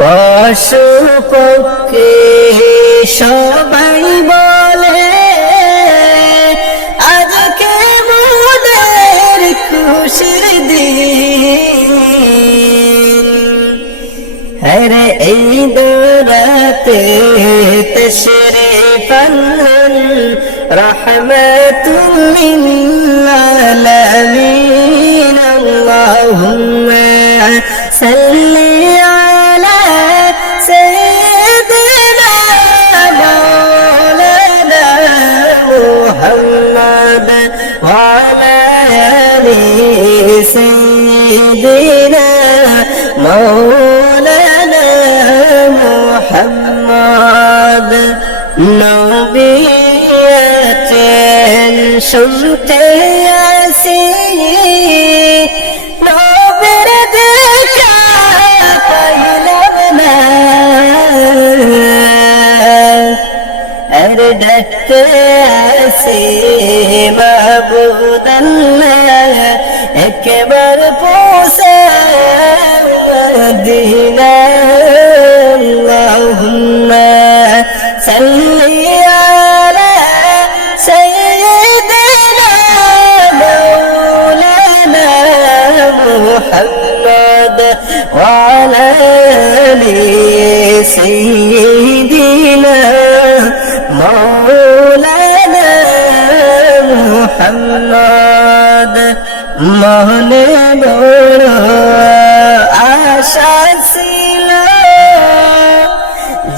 পশু পক্ষী সবাই বলে আজকে মোদের খুশির দিন। হরে ঈদ রাতে তশরীফ আনলেন রাহমাতুল লিল আলামিন। আল্লাহুম্মা সাল্লি আলা সাইয়্যিদিনা মাওলানা মুহাম্মদ ওয়া আলা আলি সাইয়্যিদিনা মাওলানা মুহাম্মদ। নবী আছেন শুনতে আসি, নবীর দেখা পাইলাম না। আর ডাকতে আসি মাবুদ আল্লাহ একবার পৌঁছে মদিনা। আল্লাহুম্মা সাল্লি আলা সাইয়্যিদিনা মাওলানা মুহাম্মদ ওয়া আলা আলি সাইয়্যিদিনা মাওলানা মুহাম্মদ। মনে বড় আশা ছিল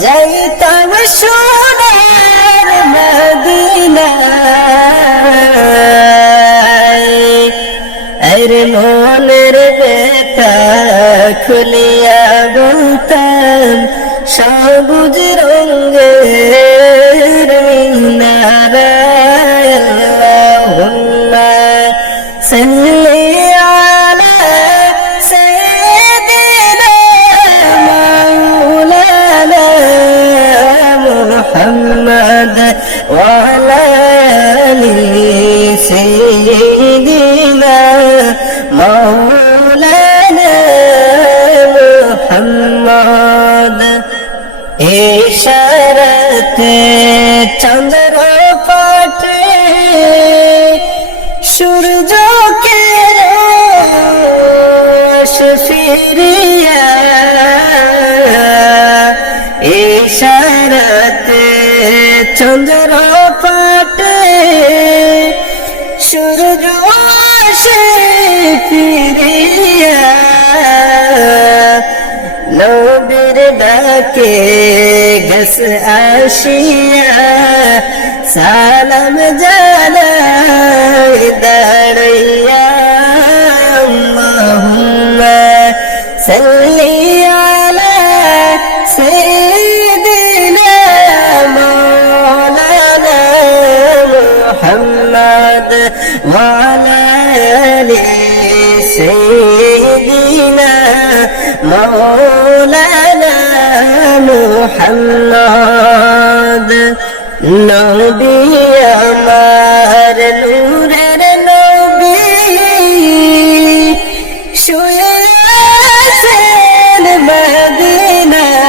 যাইতাম সোনার মদিনায়। আর মনের ব্যথা খুলিয়া বলতাম সবুজ রঙের মিনারায়। আল্লাহুম্মা সাল্লি আলা সাইয়্যিদিনা মাওলানা মুহাম্মদ ওয়া আলা আলি সাইয়্যিদিনা মাওলানা মুহাম্মদ। ইশারাতে চন্দ্র পাঠে সূর্যকে রোশ ফিরিয়া, ইশারাতে চন্দ্র পাঠে সূর্য আসে ফিরিয়া। নবীর ডাকে গস আসিয়া সালাম জানাই দাঁড়াইয়া। আল্লাহুম্মা সাল্লি আলা সাইয়্যিদিনা মাওলানা মুহাম্মদ ওয়া আলা আলি সাইয়্যিদিনা মাওলানা মুহাম্মদ। নবী আমার নূরের নবী শুয়ে আছেন মদিনায়।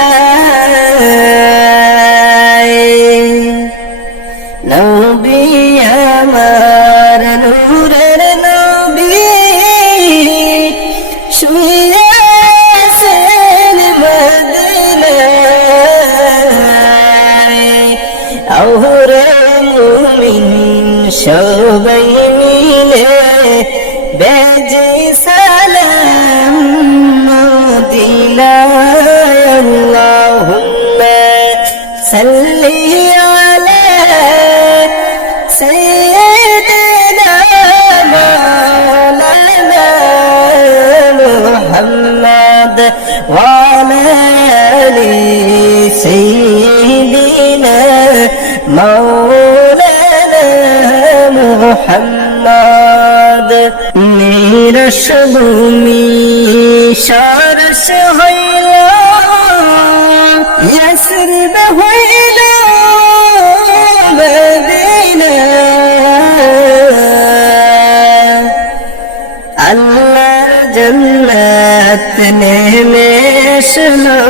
নবী আমার নূরের নবী শুয়ে আছেন মদিনায়। ওরে মুমিন সবাই মিলে বেজে সালাম মদিনায়। আল্লাহুম্মা সাল্লি আলা সাইয়্যিদিনা মাওলানা মুহাম্মদ ওয়া আলা আলি সাইয়্যিদিনা মাওলানা মুহাম্মদ। নিরস ভূমি সরস হইল ইয়াসরিব হইল মদিনা। আল্লাহর জান্নাত নেমে আসলো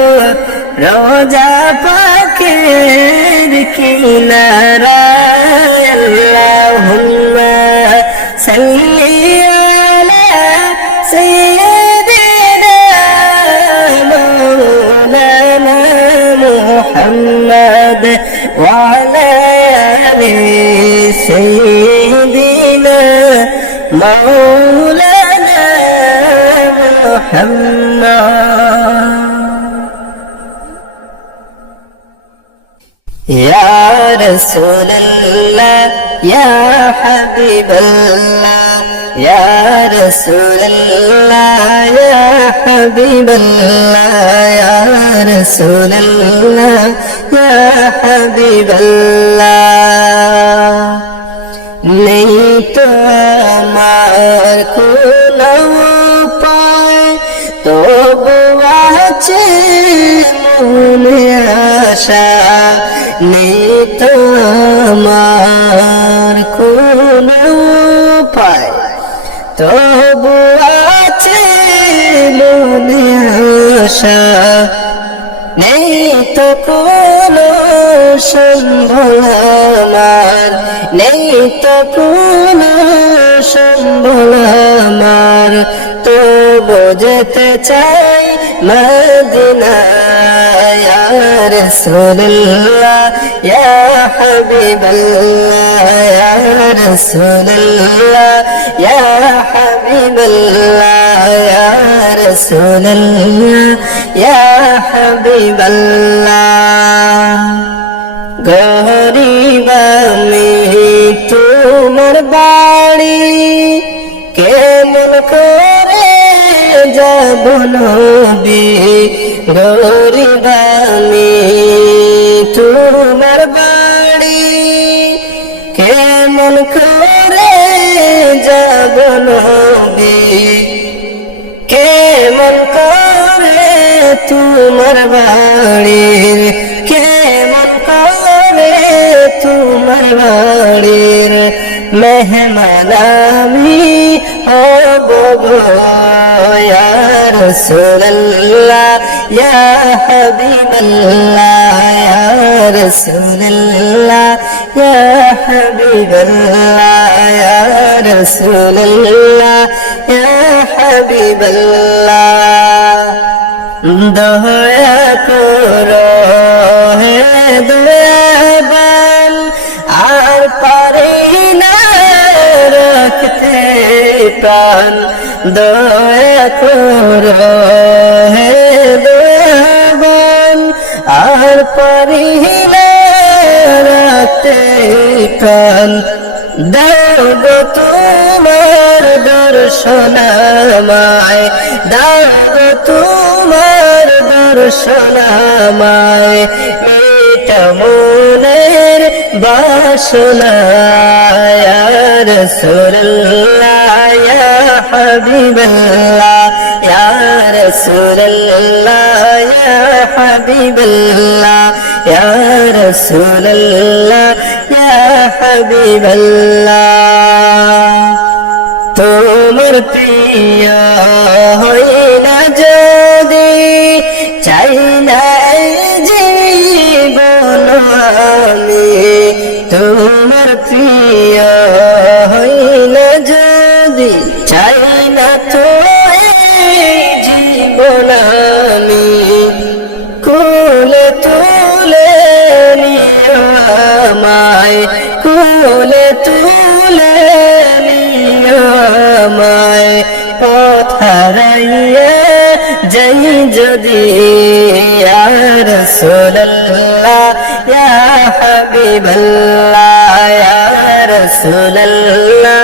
রোজা পাকের কিনারায় আল্লাহুম্মা সাল্লি আলা সাইয়্যিদিনা মাওলানা মুহাম্মদ ওয়া আলা আলি সাইয়্যিদিনা মাওলানা মুহাম্মদ। يا رسول الله يا حبيب الله يا رسول الله يا حبيب الله يا رسول الله يا حبيب الله नहीं तो আমার কোনো উপায় তবু আছে মনে আশা নেই তো আমার কোনো উপায় তবু আছে মনে আশা নেই তো কোনো সম্বল আমার নেই তো কোনো সম্বল আমার তবু যেতে চাই মদিনা ইয়া রাসূলুল্লাহ ইয়া হাবিবাল্লাহ ইয়া রাসূলুল্লাহ ইয়া হাবিবাল্লাহ ইয়া রাসূলুল্লাহ ইয়া হাবিবাল্লাহ। গরিব আমি তোমার বাড়ি কেমন করে যাব নবী গরিব আমি তোমার বাড়ি কেমন করে যাব নবী কেমন করে তোমার বাড়ি কেমন করে তোমার বাড়ির মেহমান আমি হব ইয়া রাসূলুল্লাহ ইয়া হাবিবাল্লাহ ইয়া রাসূলুল্লাহ ইয়া হাবিবাল্লাহ ইয়া রাসূলুল্লাহ ইয়া হাবিবাল্লাহ। দয়া করো হে দয়াবান আর পারি না রাখতে প্রাণ দয়া করো হে দয়াবান আর পারি না রাখতে প্রাণ দাও গো তোমার দর্শন আমায় দাও গো তোমার দর্শন আমায় মেটা মনের বাসনা ইয়া রাসূলুল্লাহ ইয়া হাবিবাল্লাহ ইয়া রাসূলুল্লাহ ইয়া হাবিবাল্লাহ ইয়া রাসূলুল্লাহ ইয়া হাবিবাল্লাহ। তোমার প্রিয় হই না যদি চাই না জীবন আমি তোমার প্রিয় হই না যদি চাই না তো জীবন আমি কোলে তুলে নিও আমায় কোলে তুলে নিও আমায় পথ হারাইয়া যাই যদি ইয়া রাসূলুল্লাহ ইয়া হাবিবাল্লাহ ইয়া রাসূলুল্লাহ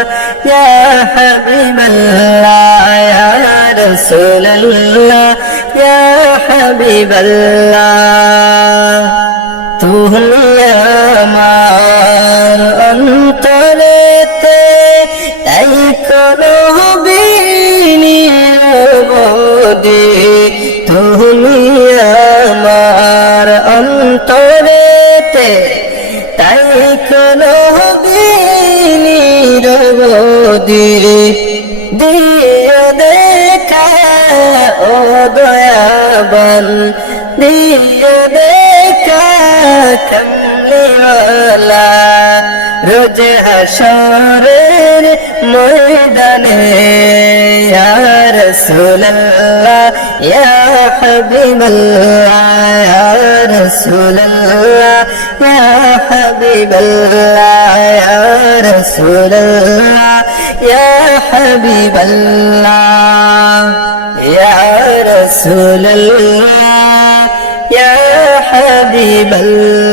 ইয়া হাবিবাল্লাহ ইয়া রাসূলুল্লাহ ইয়া হাবিবাল্লাহ। তুমি আমার অন্তরেতে তাই কোনো বিনিয়োগদি তুমি আমার অন্তরেতে তাই কোনো বিনিয়োগদি দিও দেখা ও দয়াবান দিয়ে দেখা কমলিওয়ালা রোজ হাশরের ময়দানে ইয়া রাসূলুল্লাহ ইয়া হাবিবাল্লাহ ইয়া রাসূলুল্লাহ ইয়া হাবিবাল্লাহ ইয়া রাসূলুল্লাহ ইয়া হাবিবাল্লাহ ইয়া রাসূলুল্লাহ ইয়া হাবিবাল্লাহ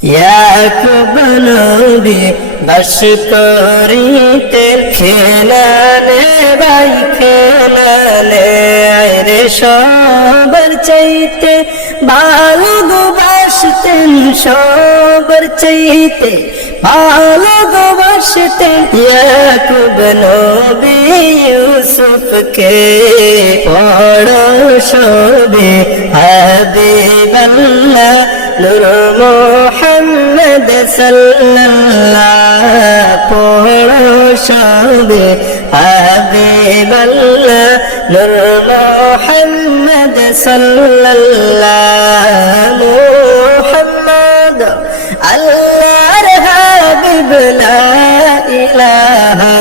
ইয়াকুব নবী বাস করিতেন খেলালে ভাই খেলালে রে সবার চাইতে ভালো গো বাসতেন সবার চাইতে ভালো গো বাসতেন ইয়াকুব নবী ইউসুফকে পড়ো সবে হাবিবাল্লাহ নূর মুহাম্মদ সাল্লাল্লাহ পড়ো সবে হাবিবাল্লাহ নূর মুহাম্মদ সাল্লাল্লাহ মুহাম্মদ আল্লাহর হাবিব লা ইলাহা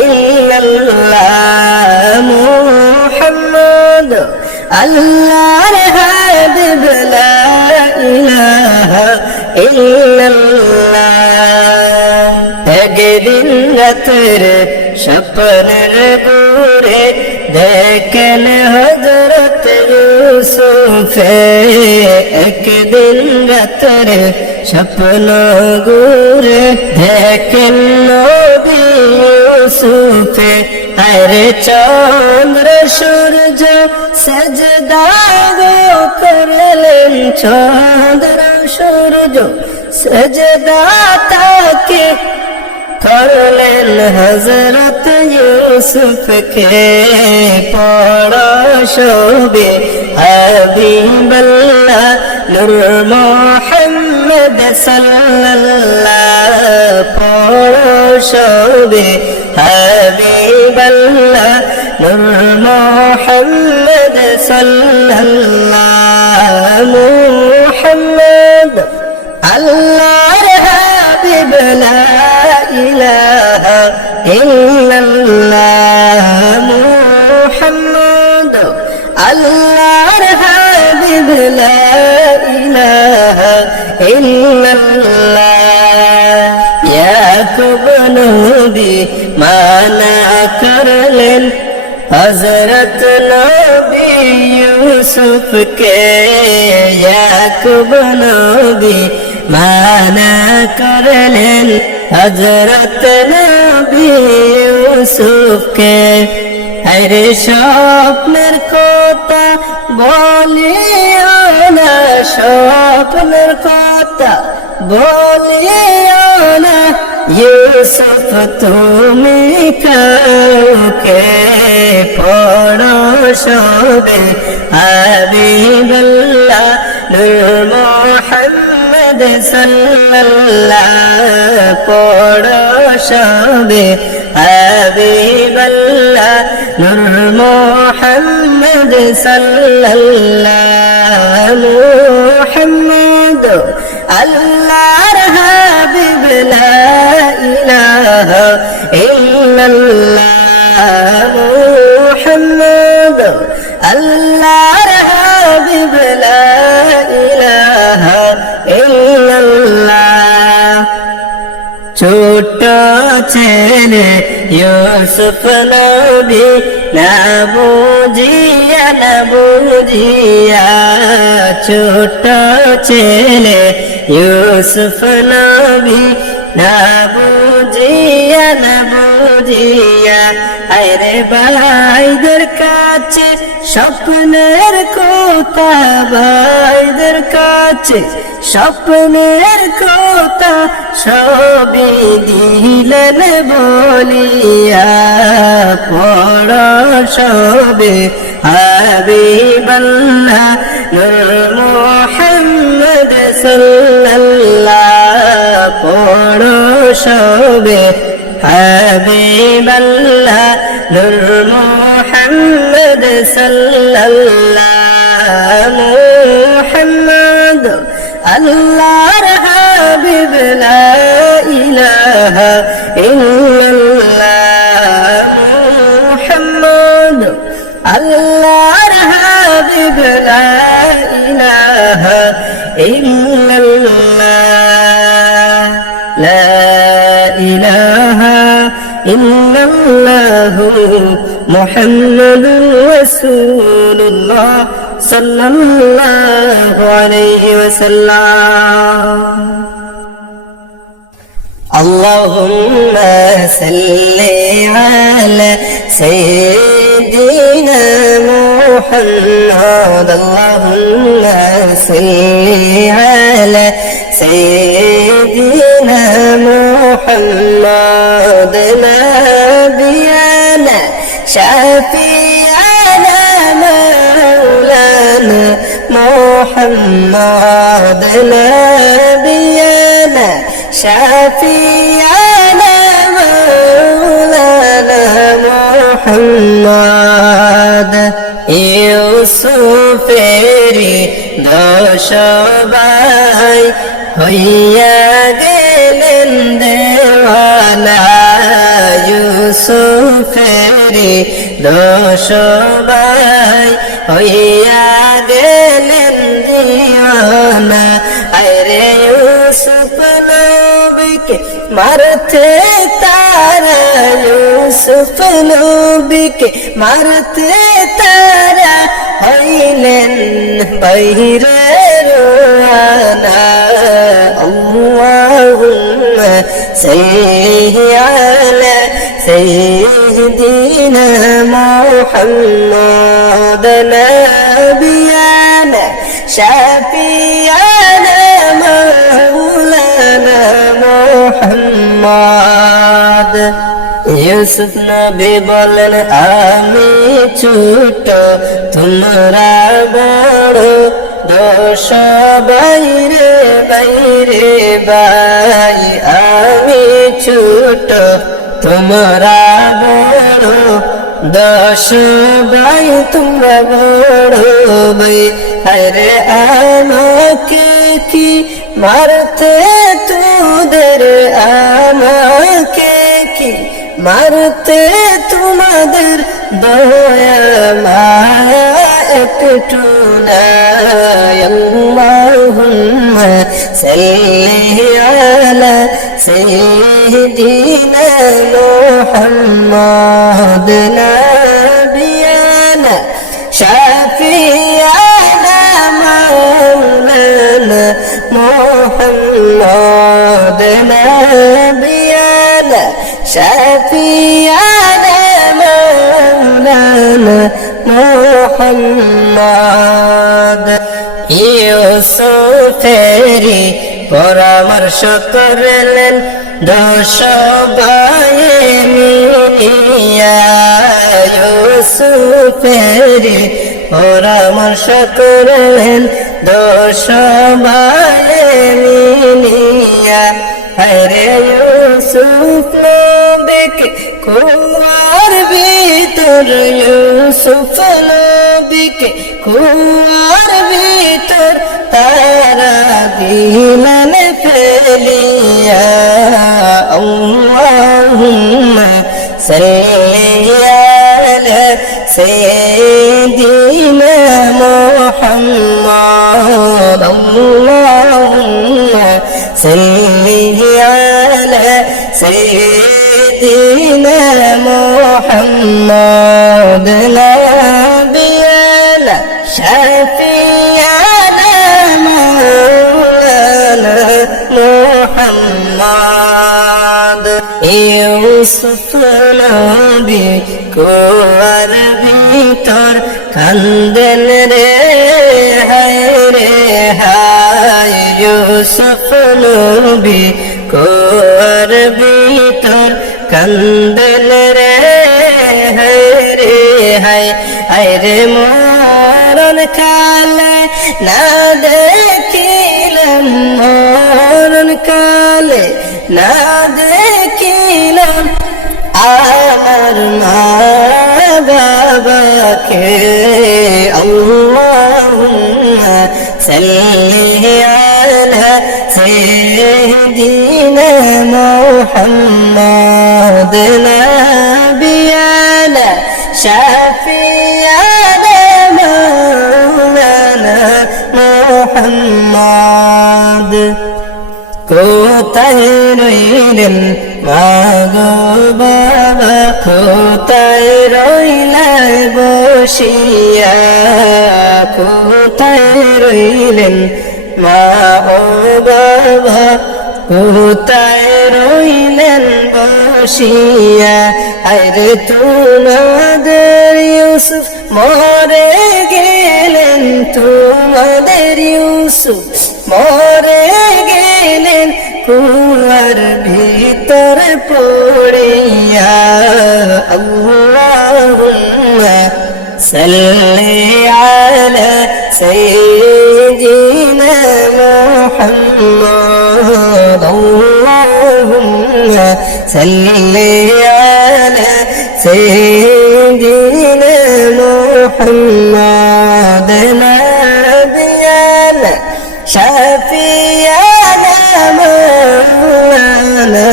ইল্লাল্লাহ মুহাম্মদ আল্লাহর হাবিব লা ইলাহা ইল্লাল্লাহ একদিন রাতের স্বপ্নের ঘুরে দেখেন হযরত ইউসুফে একদিন রাতের স্বপ্ন ঘুরে দেখেন নবী ইউসুফে আরে চন্দ্র সূর্য সাজদা করলেন চন্দ্র সূর্য সাজদা তাকে করলেন হযরত ইউসুফকে পড়ো সবে হাবিবাল্লাহ নূর মুহাম্মদ সাল্লাল্লাহ পড়ো সবে হাবিবাল্লাহ নূর মুহাম্মদ সাল্লাল্লাহ মুহাম্মদ আল্লাহর হাবিব লা ইলাহা ইল্লাল্লাহ মুহাম্মদ আল্লাহর হাবিব লা ইলাহা ইল্লাল্লাহ ইয়াকুব নবী মানা করলেন হযরত নবী ইউসুফকে ইয়াকুব নবী মানা করলেন হযরত নবী ইউসুফকে আরে স্বপ্নের কথা বলিও না স্বপ্নের কথা বলিও না ইউসুফ তুমি কাউকে পড়ো সবে হাবিবাল্লাহ নূর মুহাম্মদ সাল্লাল্লাহ পড়ো সবে হাবিবাল্লাহ নূর মুহাম্মদ সাল্লাল্লাহ মুহাম্মদ আল্লাহর হাবিব লা ইলাহা ইল্লাল্লাহ মুহাম্মদ আল্লাহর হাবিব লা ইলাহা ইল্লাল্লাহ ছোট ছেলে ইউসুফ নবী না বুঝিয়া ছোট ছেলে ইউসুফ নবী না বুঝিয়া আরে ভাইদের কাছে স্বপ্নের কথা ভাইদের কাছে স্বপ্নের কথা সবই দিলেন বলিয়া পড়ো সবে হাবিবাল্লাহ নূর মুহাম্মদ সাল্লাল্লাহ পড়ো সবে হাবিবাল্লাহ নূর মুহাম্মদ সাল্লাল্লাহু মুহাম্মদ আল্লাহর হাবিব লা ইলাহা ইল্লাল্লাহ মুহাম্মদ আল্লাহর হাবিব লা ইলাহা ইল্লাল্লাহ লা ইলাহা ইল্লাল্লাহু মুহাম্মাদুর রাসূলুল্লাহ সাল্লাল্লাহু আলাইহি ওয়াসাল্লাম আল্লাহুম্মা সাল্লি আলা সাইয়্যিদিনা মুহাম্মাদ আল্লাহুম্মা সাল্লি আলা সাইয়্যিদিনা মুহাম্মাদ নাবিয়ানা শাফিয়ানা মাওলানা মুহাম্মাদ নাবিয়ানা শাফিয়ানা মাওলানা মুহাম্মাদ ইউসুফেরি 10 ভাই হইয়া গেলেন দেওয়ানা ইউসুফেরি 10 ভাই হইয়া গেলেন দিওয়ানা আরে ইউসুফ নবীকে মারতে তারা ইউসুফ নবীকে মারতে তারা হইলেন বাইরে রওয়ানা আল্লাহুম্মা সাল্লি আলা সাইয়্যিদিনা মুহাম্মাদ নাবিয়ানা শাফিয়ানা মাওলানা মুহাম্মাদ ইউসুফ নবী বলেন আমি ছোট তোমরা বড় 10 বাইরে বাইরে ভাই আমি ছোট তোমরা বড় 10 ভাই তোমরা বড় ভাই আরে আমাকে কি মারতে তোদের আমাকে কি মারতে তোমাদের দয়া মায়া একটু নাই আল্লাহুম্মা সাল্লি আলা সাইয়্যিদিনা মুহাম্মাদ নাবিয়ানা শাফিয়ানা মাওলানা মুহাম্মাদ নাবিয়ানা শাফিয়ানা মাওলানা মুহাম্মাদ ইউসুফেরি পরামর্শ করলেন 10 ভাই মিলিয়া ইউসুফেরি পরামর্শ করলেন 10 ভাই মিলিয়া হরে ইউসুফ নবীকে কুয়ার ভিতর ইউসুফ নবীকে কুয়ার ভিতর তারা দিলেন ফেলিয়া আল্লাহুম্মা সাল্লি আলা সাইয়্যিদিনা মুহাম্মাদ আল্লাহুম্মা সাল্লি আলা সাইয়্যিদিনা মুহাম্মাদ নাবিয়ানা শাফিয়ানা মাওলানা মুহাম্মাদ ইউসুফ নবী কুয়ার ভিতর কান্দেন রে হায় রে হায় ইউসুফ নবী কুয়ার ভিতর কান্দেন রে হায় রে হায় হায় রে মরণ কালে না দেখিলাম মরণ কালে না দেখি দিলাম আমার মা বাবাকে আল্লাহুম্মা সাল্লি আলা সাইয়্যিদিনা মুহাম্মাদ নাবিয়ানা শাফিয়ানা মাওলানা মুহাম্মাদ কোথায় রইলেন মা গো বাবা কোথায় রইলেন বসিয়া কোথায় রইলেন মা ও বাবা কোথায় রইলেন বসিয়া আরে তোমাদের ইউসুফ মরে গেলেন তোমাদের ইউসুফ মরে গেলেন কুয়ার ভিতর পড়িয়া আল্লাহুম্মা সাল্লি আলা সাইয়্যিদিনা মুহাম্মাদ আল্লাহুম্মা সাল্লি আলা সাইয়্যিদিনা মুহাম্মাদ নাবিয়ানা শাফিয়ানা মাওলানা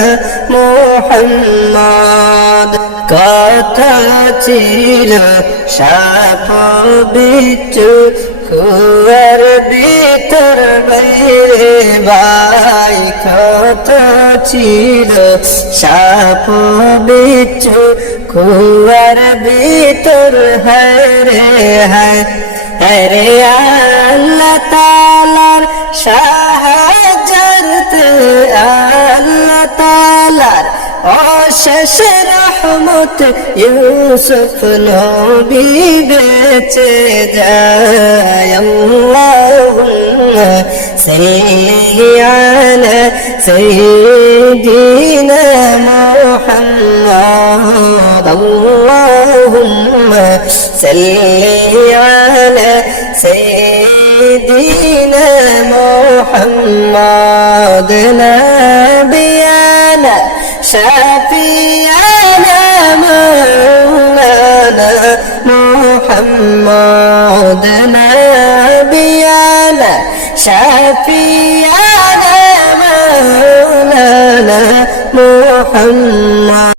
মুহাম্মাদ কথা ছিল সাপ বিচ্ছু কুয়ার ভিতর বাইরে ভাই কথা ছিল সাপ বিচ্ছু কুয়ার ভিতর হরে হায় হরে আল্লাহ তাআলার সাহায্যে আল্লাহ তাআলার অশেষ রহমত ইউসুফ নবী বেঁচে যায় আল্লাহুম্মা সাল্লি আলা সাইয়্যিদিনা মুহাম্মাদ আল্লাহুম্মা সাল্লি আলা সাইয়্যিদিনা মুহাম্মাদ নাবিয়ানা শাফিয়ানা মাওলানা মুহাম্মাদ নাবিয়ানা শাফিয়ানা মাওলানা মুহাম্মাদ